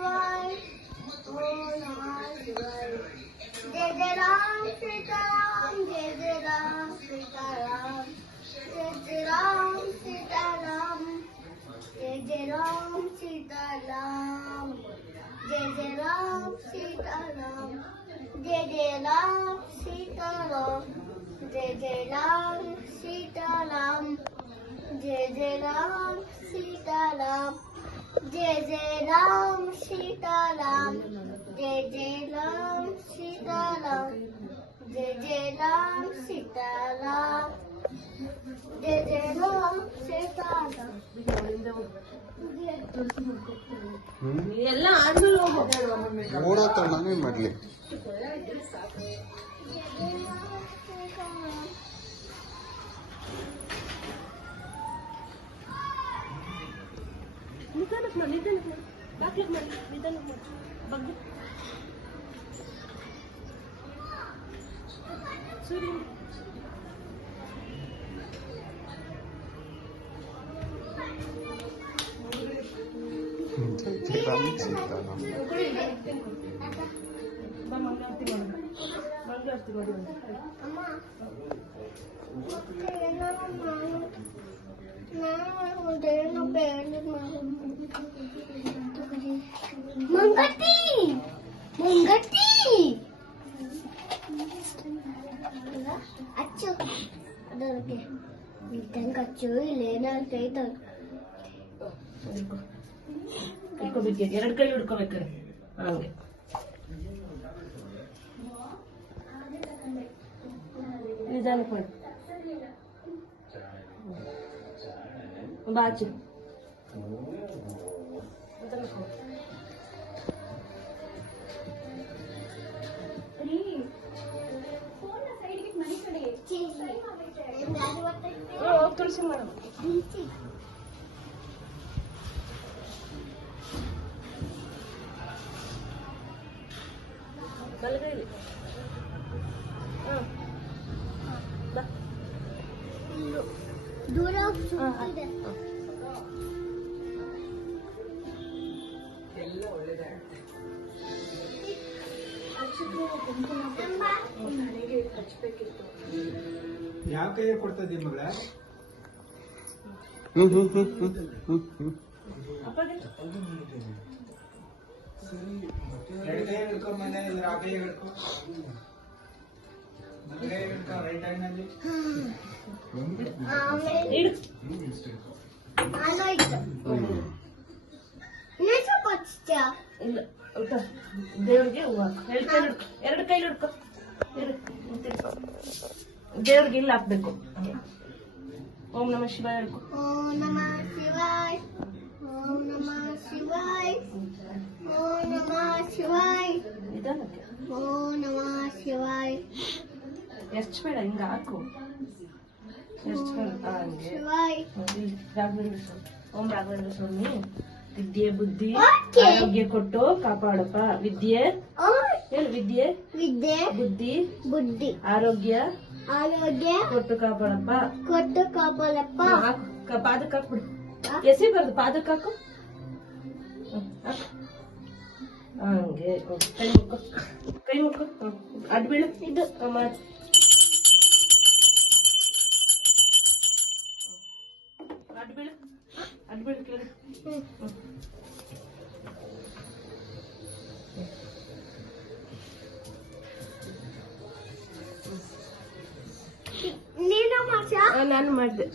शिवाय ओम नमः शिवाय जय जय राम सीताराम जय जय राम सीताराम जय जय राम सीताराम जय जय राम सीताराम जय जय राम सीताराम जय जय राम सीताराम जय जय राम सीताराम जय जय राम सीताराम जय जय राम सीताराम जय जय राम सीताराम जय जय राम सीताराम जय जय राम सीताराम ಎಲ್ಲ ಆದ್ಮೇಲೆ ಓಡೋತ್ರ ನಾನೇನ್ ಮಾಡ್ಲಿ ನಿಧಾನಕ್ಕೆ ಮಾಡಿ ಬಾಕ್ಲಿಗೆ ಮಾಡಿ ನಿಧಾನಕ್ಕೆ ಮಾಡಿ ಬಗ್ಗೆ ಸೂರ್ಯ ರಾಮ ಸೀತಾರಾಮ ಮಂಗಳಾರತಿ ಮಾಡೋಣ ಮಂಗಳಾರತಿ ಮಾಡಿ मंगती मंगती अच्छो ಅದಕ್ಕೆ ಇದ್ದಂಗ ಅಚ್ಚು ಇಲ್ಲೇನ ಅಂತ ಐತ ಹಿಡ್ಕೋಬೇಕು ಎರಡು ಕೈ ಹಿಡ್ಕೋಬೇಕಾರೆ ಹಂಗೆ ನಿಧಾನಕ್ಕೆ ಮಾಡಿ ಬಾಚಿ ತುಳಸಿ ಮಾಡ ಬಲಗೈಲಿ ದೂರ ಯಾವ ಕೈ ಕೊಡ್ತಾ ಇದೀಯ ಮಗಳ ಎರಡು ಕೈ ಹಿಡ್ಕೊ ಮನೆ ಆ ಕೈ ಹಿಡ್ಕೊ ಕೈ ಹಿಡ್ಕೊ ರೈಟ್ ಹ್ಯಾಂಡ್ ನಲ್ಲಿ ಇಲ್ಲ ದೇವ್ರಿಗೆ ಹೂವು ಎರಡು ಕೈ ಹಿಡ್ಕೊ ದೇವ್ರಿಗೆ ಇಲ್ಲ ಹಾಕ್ಬೇಕು ಓಂ ನಮಃ ಶಿವಾಯ ಹಿಡ್ಕೊ ಓಂ ನಮಃ ಶಿವಾಯ ಓಂ ನಮಃ ಶಿವಾಯ ಓಂ ನಮಃ ಶಿವಾಯ ನಿಧಾನಕ್ಕೆ ಓಂ ನಮಃ ಶಿವಾಯ ಎರ್ಚ್ಬೇಡ ಹಿಂಗ ಹಾಕು ಎರ್ಚ್ಬೇಡ ಹಂಗೆ ಶಿವಾಯ ರಾಘವೇಂದ್ರ ಸ್ವಾಮಿ ಓಂ ರಾಘವೇಂದ್ರ ಸ್ವಾಮಿ ವಿದ್ಯೆ ಬುದ್ಧಿ Okay. ಆರೋಗ್ಯ ಕೊಟ್ಟು ಕಾಪಾಡಪ್ಪ ವಿದ್ಯೆ ಹೇಳು ವಿದ್ಯೆ ವಿದ್ಯೆ ಬುದ್ಧಿ ಬುದ್ಧಿ ಆರೋಗ್ಯ ಆರೋಗ್ಯ ಕೊಟ್ಟು ಕಾಪಾಡಪ್ಪ ಕೊಟ್ಟು ಕಾಪಾಡಪ್ಪ ಹಾಕು ಪಾದಕ್ಕೆ ಹಾಕ್ಬಿಡು ಎಸಿ ಬರ್ದು ಪಾದಕ್ಕೆ ಹಾಕು ಹಾಕು. ಹಂಗೆ ಕೈ ಮುಕ್ಕು ಅಡ್ಬೀಳು ಇದು ಅಡ್ಬೀಳು ಕೇಳಿ ನೀನು ಮಾಷ ನಾನು ಮಾಡಿದೆ